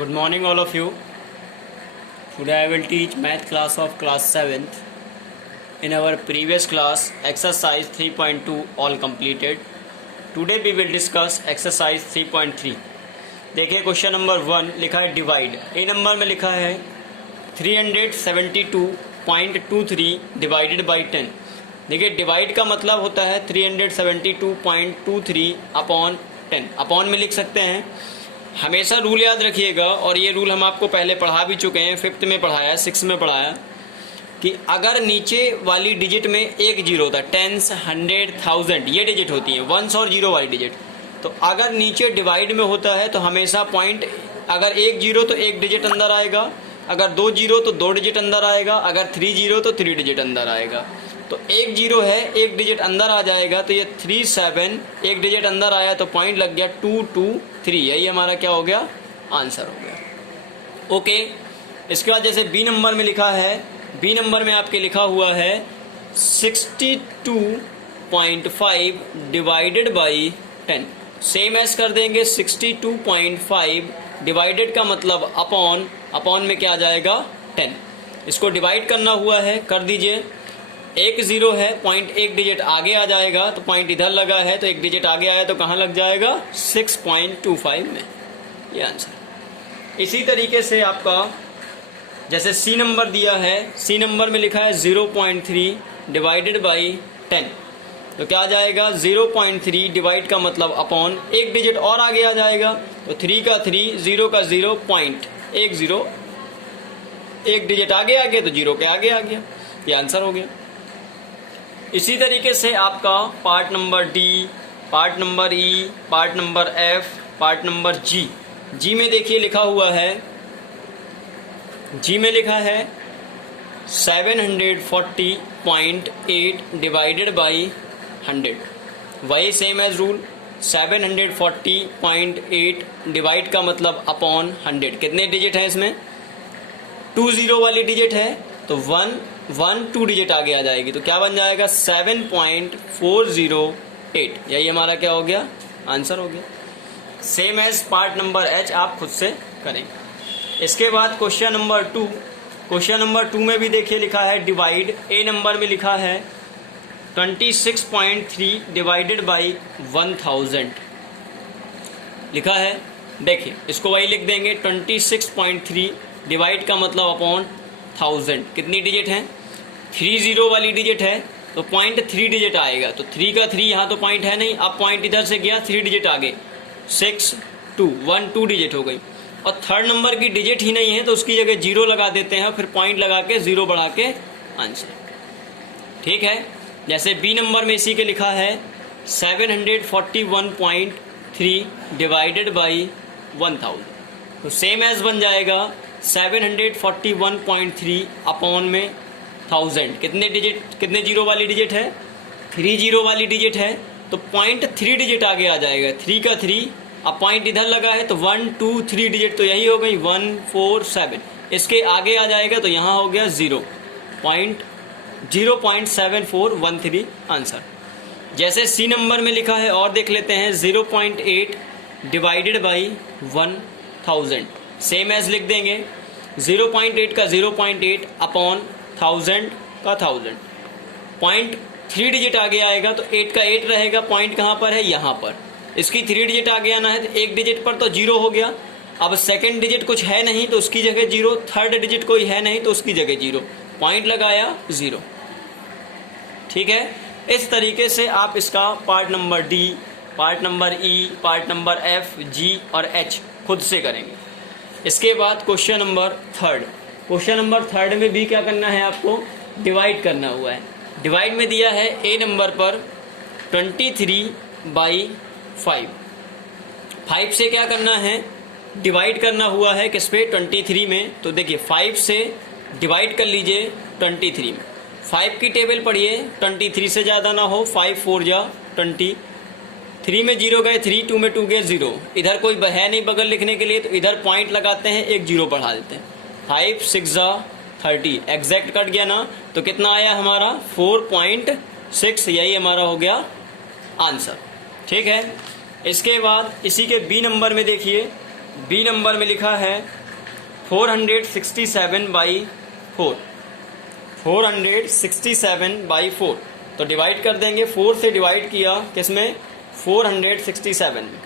Good morning all of you. Today I will teach math class of class 7th. In our previous class exercise 3.2 all completed. Today we will discuss exercise 3.3. देखिए question number 1 लिखा है divide. ए number में लिखा है 372.23 divided by 10। देखिए divide का मतलब होता है 372.23 अपॉन 10। अपॉन में लिख सकते हैं। हमेशा रूल याद रखिएगा, और ये रूल हम आपको पहले पढ़ा भी चुके हैं, 5th में पढ़ाया, 6 में पढ़ाया, कि अगर नीचे वाली डिजिट में एक जीरो होता है, टेंस, 100, 1000 ये डिजिट होती हैं, वंस और जीरो वाली डिजिट, तो अगर नीचे डिवाइड में होता है तो हमेशा पॉइंट, अगर एक जीरो तो एक डिजिट अंदर आएगा, अगर दो जीरो तो दो डिजिट अंदर आएगा, अगर 3 जीरो तो 3 डिजिट अंदर आएगा। तो एक जीरो है, एक डिजिट अंदर आ जाएगा, तो ये 37 एक डिजिट अंदर आया तो पॉइंट लग गया 223। यही हमारा क्या हो गया, आंसर हो गया। ओके, इसके बाद जैसे बी नंबर में लिखा है, बी नंबर में आपके लिखा हुआ है 62.5 डिवाइडेड बाई 10। सेम एस कर देंगे, 62.5 डिवाइडेड का मतलब अपॉन, अपॉन में क्या आ जाएगा 10। इसको डिवाइड करना हुआ है, कर दीजिए। एक जीरो है, पॉइंट एक डिजिट आगे आ जाएगा, तो पॉइंट इधर लगा है तो एक डिजिट आगे आया तो कहाँ लग जाएगा, 6.25 में। ये आंसर। इसी तरीके से आपका जैसे सी नंबर दिया है, सी नंबर में लिखा है 0.3 डिवाइडेड बाई 10, तो क्या आ जाएगा 0.3 डिवाइड का मतलब अपॉन, एक डिजिट और आगे आ जाएगा तो 3 का 3, 0 का 0, पॉइंट एक जीरो, एक डिजिट आगे आ गया तो जीरो के आगे आ गया। ये आंसर हो गया। इसी तरीके से आपका part number D, part number E, part number F, part number G. G में देखिए लिखा हुआ है, जी में लिखा है 740.8 डिवाइडेड बाई 100। वही सेम एज रूल, 740.8 डिवाइड का मतलब अपॉन 100। कितने डिजिट हैं इसमें, 2 जीरो वाली डिजिट है तो 1 2 डिजिट आगे आ जाएगी, तो क्या बन जाएगा 7.408। यही हमारा क्या हो गया, आंसर हो गया। Same as part number H आप खुद से करेंगे। इसके बाद क्वेश्चन नंबर 2, क्वेश्चन नंबर 2 में भी देखिए लिखा है डिवाइड। ए नंबर में लिखा है 26.3 डिवाइडेड बाई 1000 लिखा है। देखिए इसको वही लिख देंगे, 26.3 डिवाइड का मतलब अपॉन 1000। कितनी डिजिट हैं, 3 जीरो वाली डिजिट है तो पॉइंट 3 डिजिट आएगा, तो 3 का 3 यहाँ तो पॉइंट है नहीं, अब पॉइंट इधर से गया 3 डिजिट आगे, 6 2 1 2 डिजिट हो गई। और थर्ड नंबर की डिजिट ही नहीं है तो उसकी जगह जीरो लगा देते हैं, फिर पॉइंट लगा के जीरो बढ़ा के आंसर। ठीक है, जैसे बी नंबर में इसी के लिखा है 741.3 डिवाइडेड बाई 1000, तो सेम एज बन जाएगा 741.3 अपॉन में 1000। कितने डिजिट, कितने जीरो वाली डिजिट है, 3 जीरो वाली डिजिट है, तो पॉइंट 3 डिजिट आगे आ जाएगा, 3 का 3, अब पॉइंट इधर लगा है तो 1 2 3 डिजिट तो यही हो गई 147। इसके आगे आ जाएगा तो यहाँ हो गया 0.7413 आंसर। जैसे सी नंबर में लिखा है और देख लेते हैं 0.8 डिवाइडेड बाई 1000। सेम एज लिख देंगे, 0.8 का 0.8 अपॉन 1000 का 1000। पॉइंट 3 डिजिट आगे आएगा तो 8 का 8 रहेगा, पॉइंट कहाँ पर है, यहाँ पर। इसकी 3 डिजिट आगे आना है तो एक डिजिट पर तो जीरो हो गया, अब सेकंड डिजिट कुछ है नहीं तो उसकी जगह जीरो, थर्ड डिजिट कोई है नहीं तो उसकी जगह जीरो, पॉइंट लगाया 0। ठीक है, इस तरीके से आप इसका part number D, part number E, part number F, G और एच खुद से करेंगे। इसके बाद क्वेश्चन नंबर 3, क्वेश्चन नंबर 3 में भी क्या करना है आपको, डिवाइड करना हुआ है। डिवाइड में दिया है ए नंबर पर 23/5। 5 से क्या करना है, डिवाइड करना हुआ है किस पे, 23 में। तो देखिए 5 से डिवाइड कर लीजिए 23 में। 5 की टेबल पढ़िए, 23 से ज़्यादा ना हो, 5 4 जा 20, 3 में जीरो गए 3, 2 में 2 गए 0, इधर कोई है नहीं बगल लिखने के लिए तो इधर पॉइंट लगाते हैं, एक जीरो बढ़ा देते हैं, 5 6 जा 30, एग्जैक्ट कट गया ना, तो कितना आया हमारा 4.6। यही हमारा हो गया आंसर। ठीक है, इसके बाद इसी के बी नंबर में देखिए बी नंबर में लिखा है 467/4, 467/4। तो डिवाइड कर देंगे, 4 से डिवाइड किया किसमें, 467 में।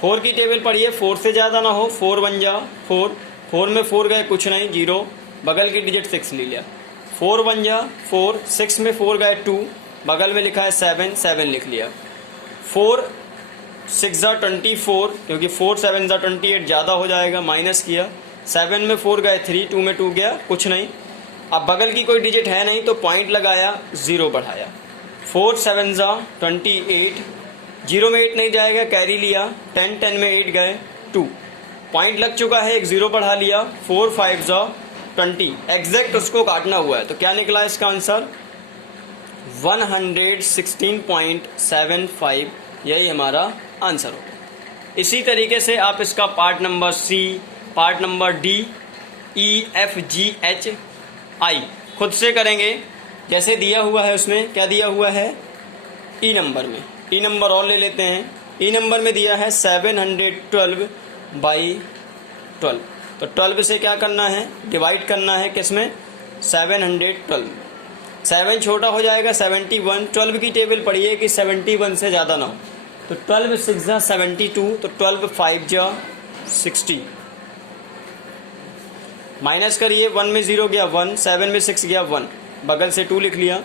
4 की टेबल पढ़िए, 4 से ज़्यादा ना हो, 4 1 जा 4, 4 में 4 गए कुछ नहीं 0, बगल की डिजिट 6 ले लिया, 4 1 जा 4, 6 में 4 गए 2, बगल में लिखा है 7, 7 लिख लिया। 4 6 जा 24, क्योंकि 4 7 जा 28 ज़्यादा हो जाएगा, माइनस किया, 7 में 4 गए 3, 2 में 2 गया कुछ नहीं। अब बगल की कोई डिजिट है नहीं तो पॉइंट लगाया, 0 बढ़ाया, 4 7 जा 28, 0 में 8 नहीं जाएगा, कैरी लिया, 10 10 में 8 गए 2, पॉइंट लग चुका है, एक 0 बढ़ा लिया, 4 5 जा 20, एग्जैक्ट उसको काटना हुआ है। तो क्या निकला इसका आंसर, 116.75, यही हमारा आंसर होगा। इसी तरीके से आप इसका part number C, part number D, E, F, G, H, I खुद से करेंगे। जैसे दिया हुआ है उसमें, क्या दिया हुआ है, ई नंबर में, ई नंबर और ले लेते हैं। ई नंबर में दिया है 712/12, तो 12 से क्या करना है, डिवाइड करना है किसमें, 712, 7 छोटा हो जाएगा 71, 12 की टेबल पढ़िए कि 71 से ज़्यादा ना हो, तो 12 6 जा 72, तो 12 5 जा 60, माइनस करिए, 1 में 0 गया 1, 7 में 6 गया 1, बगल से 2 लिख लिया।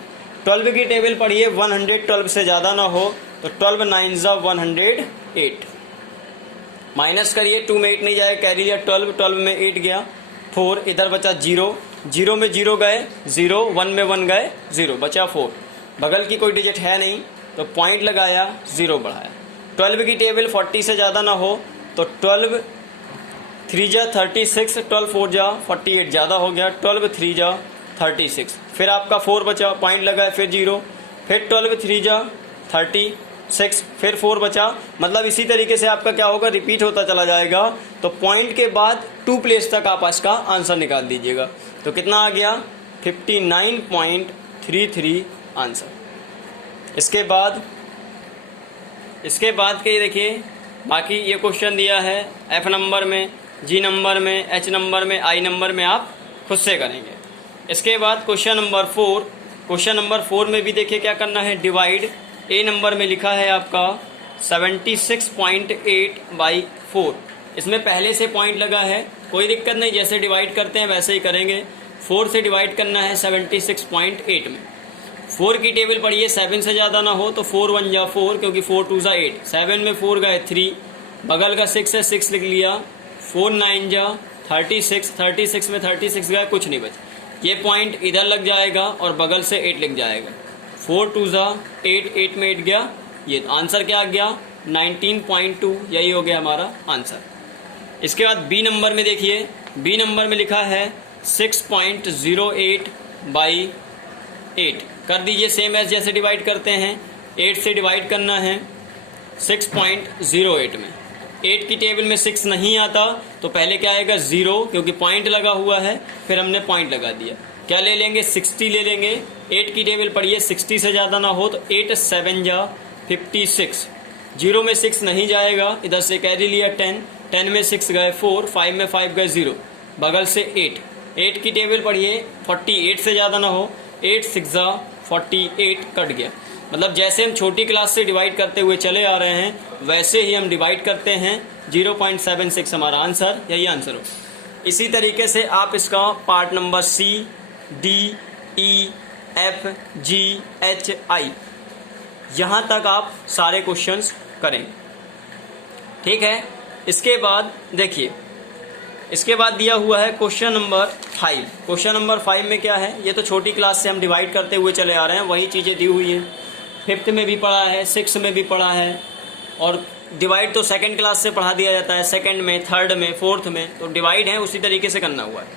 12 की टेबल पढ़िए, 112 से ज़्यादा ना हो, तो 12 9 जा 108, माइनस करिए, 2 में 8 नहीं जाए, कैरी लिया 12, 12 में 8 गया 4, इधर बचा 0, 0 में 0 गए 0, 1 में 1 गए 0, बचा 4, बगल की कोई डिजिट है नहीं तो पॉइंट लगाया, 0 बढ़ाया। 12 की टेबल 40 से ज़्यादा ना हो, तो 12 3 जा 36, 12 4 जा 48 ज़्यादा हो गया, 12 3 जा 36, फिर आपका 4 बचा, पॉइंट लगाया, फिर 0, फिर 12 3 जा 36, फिर 4 बचा, मतलब इसी तरीके से आपका क्या होगा, रिपीट होता चला जाएगा। तो पॉइंट के बाद 2 प्लेस तक आप इसका आंसर निकाल दीजिएगा। तो कितना आ गया, 59.33 आंसर। इसके बाद के देखिए, बाकी ये क्वेश्चन दिया है एफ नंबर में, जी नंबर में, एच नंबर में, आई नंबर में, आप खुद से करेंगे। इसके बाद क्वेश्चन नंबर 4, क्वेश्चन नंबर 4 में भी देखिए क्या करना है, डिवाइड। ए नंबर में लिखा है आपका 76.8/4, इसमें पहले से पॉइंट लगा है, कोई दिक्कत नहीं, जैसे डिवाइड करते हैं वैसे ही करेंगे। 4 से डिवाइड करना है 76.8 में। 4 की टेबल पढ़िए, 7 से ज़्यादा ना हो, तो 4 1 जा 4, क्योंकि 4 2 जा 8, 7 में 4 गए 3, बगल का 6 है 6 लिख लिया, 4 9 जा 36, 36 में 36 गए कुछ नहीं बचा, ये पॉइंट इधर लग जाएगा और बगल से 8 लिख जाएगा, 4 2 जा 8, 8 में 8 गया, ये आंसर क्या आ गया, 19.2, यही हो गया हमारा आंसर। इसके बाद बी नंबर में देखिए, बी नंबर में लिखा है 6.08/8, कर दीजिए सेम एज जैसे डिवाइड करते हैं, 8 से डिवाइड करना है 6.08 में। 8 की टेबल में 6 नहीं आता तो पहले क्या आएगा, 0, क्योंकि पॉइंट लगा हुआ है, फिर हमने पॉइंट लगा दिया, क्या ले लेंगे, 60 ले लेंगे। 8 की टेबल पढ़िए, 60 से ज़्यादा ना हो, तो 8 7 जा 56, 0 में 6 नहीं जाएगा, इधर से कैरी लिया 10, 10 में 6 गए 4, 5 में 5 गए 0, बगल से 8, 8 की टेबल पढ़िए, 48 से ज़्यादा ना हो, 8 6 जा 48, कट गया। मतलब जैसे हम छोटी क्लास से डिवाइड करते हुए चले आ रहे हैं वैसे ही हम डिवाइड करते हैं, 0.76 हमारा आंसर, यही आंसर हो। इसी तरीके से आप इसका पार्ट नंबर सी, D, E, F, G, H, आई, यहाँ तक आप सारे क्वेश्चंस करेंगे, ठीक है। इसके बाद देखिए, इसके बाद दिया हुआ है क्वेश्चन नंबर 5। क्वेश्चन नंबर 5 में क्या है, ये तो छोटी क्लास से हम डिवाइड करते हुए चले आ रहे हैं, वही चीज़ें दी हुई हैं, 5th में भी पढ़ा है, 6th में भी पढ़ा है, और डिवाइड तो 2nd क्लास से पढ़ा दिया जाता है, 2nd में, 3rd में, 4th में, तो डिवाइड है उसी तरीके से करना हुआ है।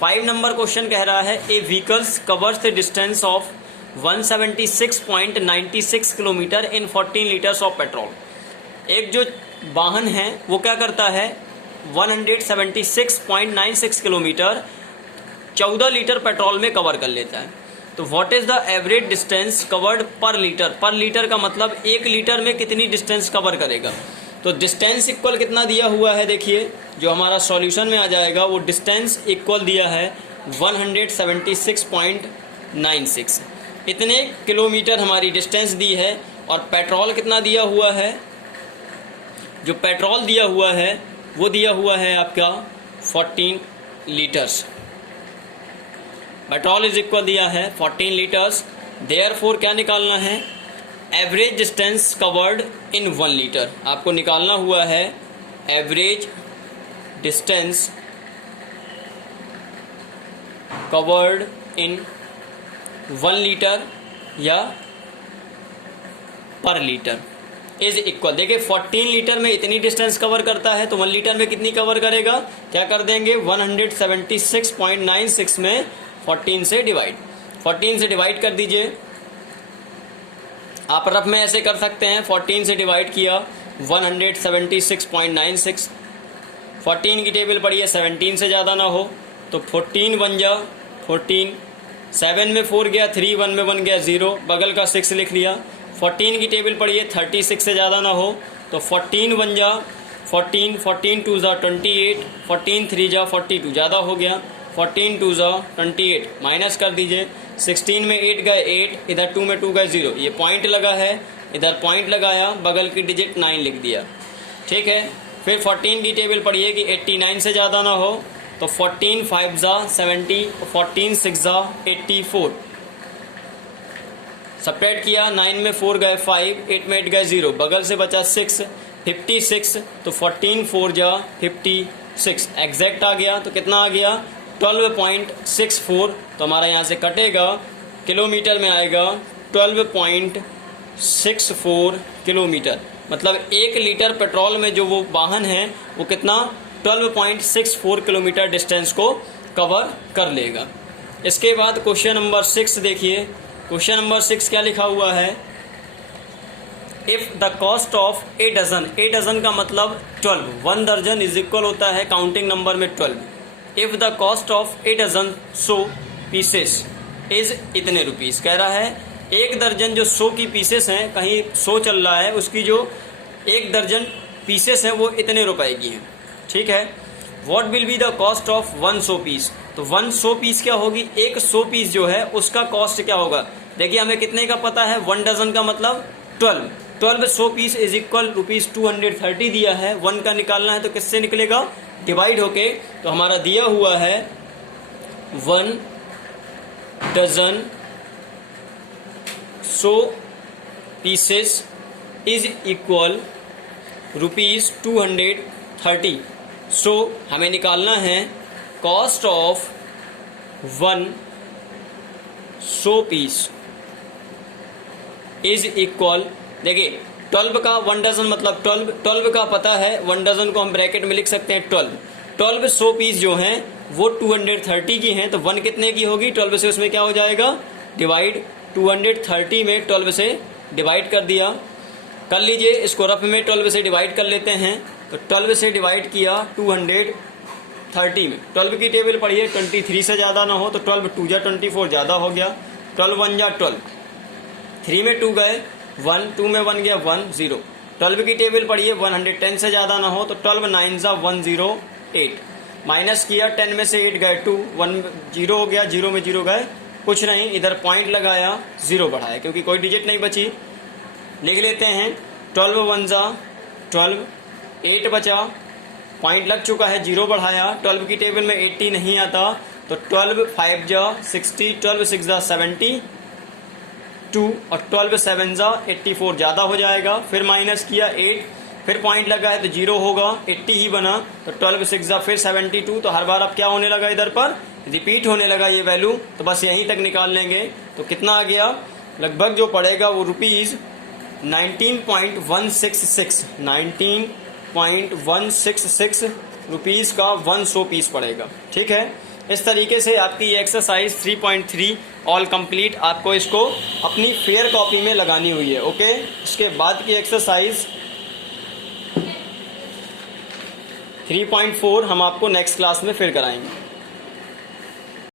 5 नंबर क्वेश्चन कह रहा है, a vehicles covers the distance of 176.96 kilometre in 14 litres of petrol. एक जो वाहन है वो क्या करता है, 176.96 किलोमीटर 14 लीटर पेट्रोल में कवर कर लेता है। तो what is the average distance covered per litre, per litre का मतलब 1 लीटर में कितनी डिस्टेंस कवर करेगा। तो डिस्टेंस इक्वल कितना दिया हुआ है, देखिए जो हमारा सॉल्यूशन में आ जाएगा वो डिस्टेंस इक्वल दिया है 176.96। इतने किलोमीटर हमारी डिस्टेंस दी है। और पेट्रोल कितना दिया हुआ है, जो पेट्रोल दिया हुआ है वो दिया हुआ है आपका 14 लीटर्स। पेट्रोल इज इक्वल दिया है 14 लीटर्स। देयरफॉर क्या निकालना है, average distance covered in 1 litre. आपको निकालना हुआ है average distance covered in 1 litre या पर लीटर इज इक्वल। देखिए 14 लीटर में इतनी डिस्टेंस कवर करता है तो 1 लीटर में कितनी कवर करेगा, क्या कर देंगे 176.96 में 14 से डिवाइड कर दीजिए। आप रफ में ऐसे कर सकते हैं, 14 से डिवाइड किया 176.96, 14 की टेबल पड़ी है 17 से ज़्यादा ना हो तो 14 बन जा 14, 7 में 4 गया 3, 1 में 1 गया 0, बगल का 6 लिख लिया। 14 की टेबल पड़ी है 36 से ज़्यादा ना हो तो 14 बन जा 14, 14 2 जा 28, 14 3 जा 42, ज़्यादा हो गया 14 2 जा 28, माइनस कर दीजिए। 16 में 8 गए 8, इधर 2 में 2 गए 0, ये पॉइंट लगा है, इधर पॉइंट लगाया, बगल की डिजिट 9 लिख दिया। ठीक है, फिर 14 की टेबल पड़ी है कि 89 से ज़्यादा ना हो तो 14 5 जा 70, 14 6 जा 84, सपरेट किया, 9 में 4 गए 5, 8 में 8 गए 0, बगल से बचा 6, 56 तो 14 4 जा 56, एग्जैक्ट आ गया तो कितना आ गया 12.64। तो हमारा यहाँ से कटेगा, किलोमीटर में आएगा 12.64 किलोमीटर। मतलब 1 लीटर पेट्रोल में जो वो वाहन है वो कितना 12.64 किलोमीटर डिस्टेंस को कवर कर लेगा। इसके बाद क्वेश्चन नंबर 6 देखिए। क्वेश्चन नंबर 6 क्या लिखा हुआ है, if the cost of a dozen का मतलब 12, 1 दर्जन इज इक्वल होता है काउंटिंग नंबर में 12। If the cost of a dozen 100 pieces is इतने रुपीस, कह रहा है 1 दर्जन जो 100 की पीसेस हैं, कहीं 100 चल रहा है, उसकी जो 1 दर्जन पीसेस हैं वो इतने रुपए की हैं। ठीक है, what will be the cost of 100 piece, तो 100 पीस क्या होगी, एक 100 पीस जो है उसका कॉस्ट क्या होगा। देखिए हमें कितने का पता है, 1 डजन का मतलब 12, 100 पीस इज इक्वल ₹230 दिया है। 1 का निकालना है तो किससे निकलेगा, डिवाइड होके। तो हमारा दिया हुआ है 1 dozen 100 pieces is equal ₹230। So हमें निकालना है cost of 100 piece is equal, देखिए 12 का 1 डजन मतलब 12 का पता है, 1 डजन को हम ब्रैकेट में लिख सकते हैं 12 100 पीस जो हैं वो 230 की हैं, तो 1 कितने की होगी 12 से, उसमें क्या हो जाएगा डिवाइड, 230 में 12 से डिवाइड कर दिया। कर लीजिए इसको रफ में 12 से डिवाइड कर लेते हैं, तो 12 से डिवाइड किया 230 में, 12 की टेबल पढ़िए 23 से ज़्यादा ना हो तो 12 2 जा 24 ज़्यादा हो गया, 12 1 जा 12, 3 में 2 गए 1, 2 में 1 गया 1 0, 12 की टेबल पढ़िए 110 से ज़्यादा ना हो तो 12 9 जा 108, माइनस किया 10 में से 8 गए 2, 1 0 हो गया, 0 में 0 गए कुछ नहीं, इधर पॉइंट लगाया 0 बढ़ाया क्योंकि कोई डिजिट नहीं बची। लिख लेते हैं 12 1 जा 12, 8 बचा, पॉइंट लग चुका है 0 बढ़ाया, 12 की टेबल में 80 नहीं आता तो 12 5 जा 60, 12 6 जा 72 और 12 7 जा 84 ज़्यादा हो जाएगा। फिर माइनस किया 8, फिर पॉइंट लगा है तो 0 होगा, 80 ही बना तो 12 6 जा फिर 72, तो हर बार अब क्या होने लगा, इधर पर रिपीट होने लगा ये वैल्यू, तो बस यहीं तक निकाल लेंगे। तो कितना आ गया, लगभग जो पड़ेगा वो ₹19.166 रुपीज़ का 100 पीस पड़ेगा। ठीक है, इस तरीके से आपकी ये एक्सरसाइज 3.3 ऑल कंप्लीट, आपको इसको अपनी फेयर कॉपी में लगानी हुई है। ओके, इसके बाद की एक्सरसाइज 3.4 हम आपको नेक्स्ट क्लास में फिर कराएंगे।